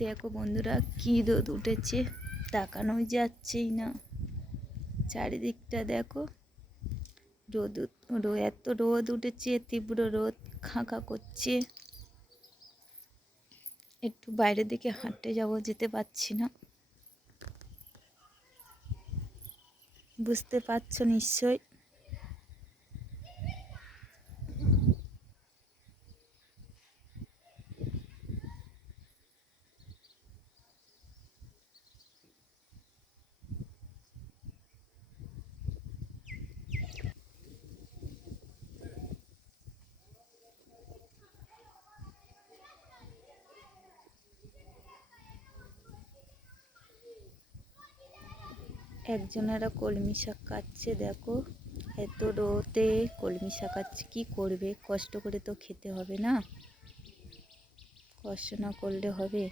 দেখো বন্ধুরা কি রোদ উঠেছে, তাকানোই যাচ্ছেই না। চারিদিকটা দেখো, এত রোদ উঠেছে, তীব্র রোদ, খাঁকা করছে। একটু বাইরের দিকে হাঁটতে যাব, যেতে পারছি না। বুঝতে পারছো নিশ্চয়। একজনেরা কলমি শাক কাটছে, দেখো এত রোদে কলমি শাক কাটছে। কী করবে, কষ্ট করে তো খেতে হবে না, কষ্ট না করলে হবে।